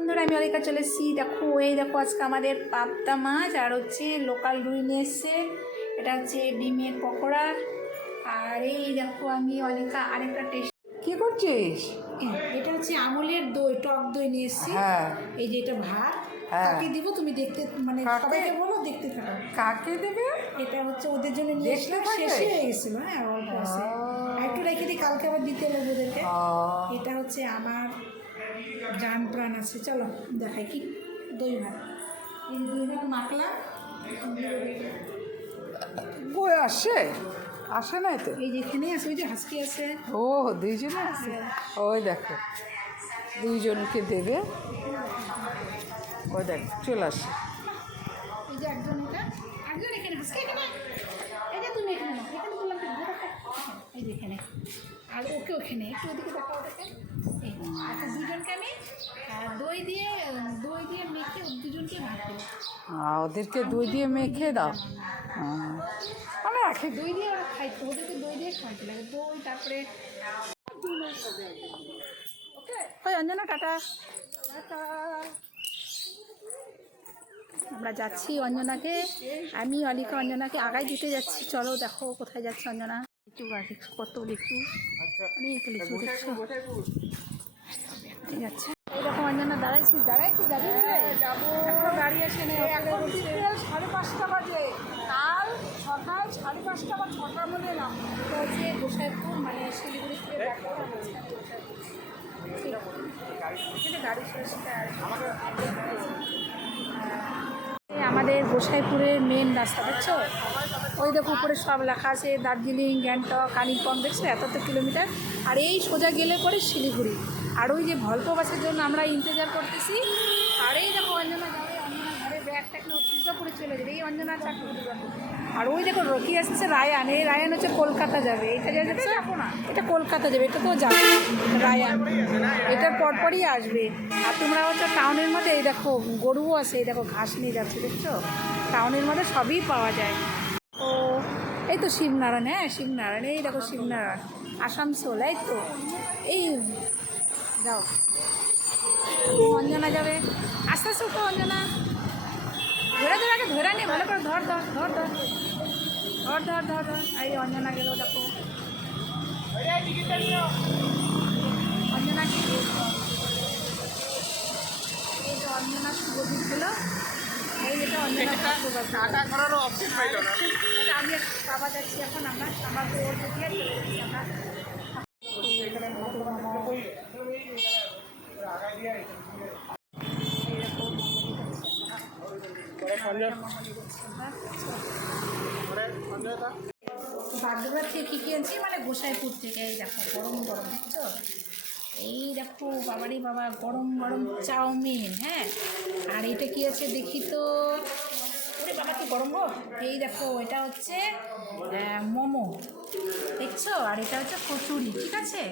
বন্ধুরা আমি অলিকা চলে এসেছি। দেখো এই দেখো আজকে আমাদের পাবদা মাছ আর হচ্ছে লোকাল রুই নিয়ে এসছে। এটা হচ্ছে ডিমের পকোড়া। আর এই দেখো আমি অলিকা আরেকটা টেস্ট কি করছিস? এটা হচ্ছে আমুলের দই, টক দই নিয়ে এসেছি। হ্যাঁ। এই যে এটা ভাত, হ্যাঁ। কাকে দিব তুমি দেখতে, মানে কাকে? সবাইকে বলো দেখতে থাকো। কাকে দেবে? এটা হচ্ছে ওদের জন্য নিয়ে দেখতে এসলাম, থাকবে? শেষই হয়ে গেছিল। হ্যাঁ অল্প আছে, আর একটু রেখে দিই, কালকে আবার দিতে হবে ওদেরকে। এটা হচ্ছে আমার জান প্রাণ আছে। চলো দেখাই কি দই ভাত। এই দই ভাত মাখলাম। কই আসে? আসে নাই তো। এই যেখানে আছে ওই যে হাসকি আছে। ও দুইজনে আছে। ওই দেখো দুইজনকে দেবে। ওই দেখ চলে আসে। এই যে একজন, এটা একজন এখানে হাসকি, এখানে এই যে তুমি এখানে নাও, এখানে বললাম তো ঘুরে রাখো। এই যে এখানে, আর ওকে ওখানে একটু ওদিকে দেখা, ওটাকে এই দেখো দুজনকে আমি দই দিয়ে মেখে দুজনকে ভাত দিই। ওদেরকে দই দিয়ে মেখে দাও। মানে একই দই দিয়ে ওরা খাইতো, ওদেরকে দই দিয়ে খাইতে লাগে। দই তারপরে ওই অঞ্জনা টাটা টাটা। আমরা যাচ্ছি অঞ্জনাকে, আমি অলিকা অঞ্জনাকে আগায় দিতে যাচ্ছি। চলো দেখো কোথায় যাচ্ছে অঞ্জনা। লিচু গাছ দেখছো, কত লিচু, অনেক লিচু দেখছো। যাচ্ছে এই রকম অঞ্জনা দাঁড়াইছি যাবি এখনো গাড়ি আসে না। 5:30 বাজে, কাল সকাল 5:30 বা 6টার মধ্যে নাম। এটা হচ্ছে গোসাইপুর, মানে শিলিগুড়ি থেকে গাড়ি আমাদের গোসাইপুরের মেন রাস্তা দেখছো। ওই দেখো উপরে সব লেখা আছে, দার্জিলিং, গ্যাংটক, কালিম্পং দেখছো, এত কিলোমিটার। আর এই সোজা গেলে পরে শিলিগুড়ি। আর ওই যে ভল্প বাসের জন্য আমরা ইন্তজার করতেছি। আর এই দেখো অঞ্জনা যাবে, অঞ্জনা ঘরে ব্যাগটা দুর্গাপুরে চলে যাবে। এই অঞ্জনা চাকরি। আর ওই দেখো রকি আসছে রায়ান। এই রায়ান হচ্ছে কলকাতা যাবে। এটা যাবো না, এটা কলকাতা যাবে, এটা তো যাবে রায়ান, এটার পরপরই আসবে। আর তোমরা হচ্ছে টাউনের মধ্যে এই দেখো গরুও আছে, এই দেখো ঘাস নিয়ে যাচ্ছে দেখছো। টাউনের মধ্যে সবই পাওয়া যায়। ও এই তো শিবনারায়ণ, হ্যাঁ শিবনারায়ণ, এই দেখো শিবনারায়ণ আসানসোল। এই তো এই যাও, অঞ্জনা যাবে। আস্তে আস্তে উঠো অঞ্জনা, ধরে আগে ধরে নিয়ে ভালো করে ধর ধর ধর ধর ধর ধর ধর ধর। এই অঞ্জনা গেল দেখো, অঞ্জনা কি এই তো অঞ্জনা শুভজিৎ ছিল। এই যেটা অঞ্জনা টাটা করারও অপশন পাইল না। এটা আমি বাবা যাচ্ছি এখন, আমরা আমাকে ওর দিয়ে আমরা বাগদোয়ার থেকে কী কিনছি, মানে গোসাইপুর থেকে। এই দেখো গরম গরম দেখছো, এই দেখো বাবারই বাবা গরম গরম চাউমিন। হ্যাঁ আর এটা কি আছে দেখি তো, ওরে বাবা কি গরম গো। এই দেখো এটা হচ্ছে মোমো দেখছো, আর এটা হচ্ছে কচুরি। ঠিক আছে।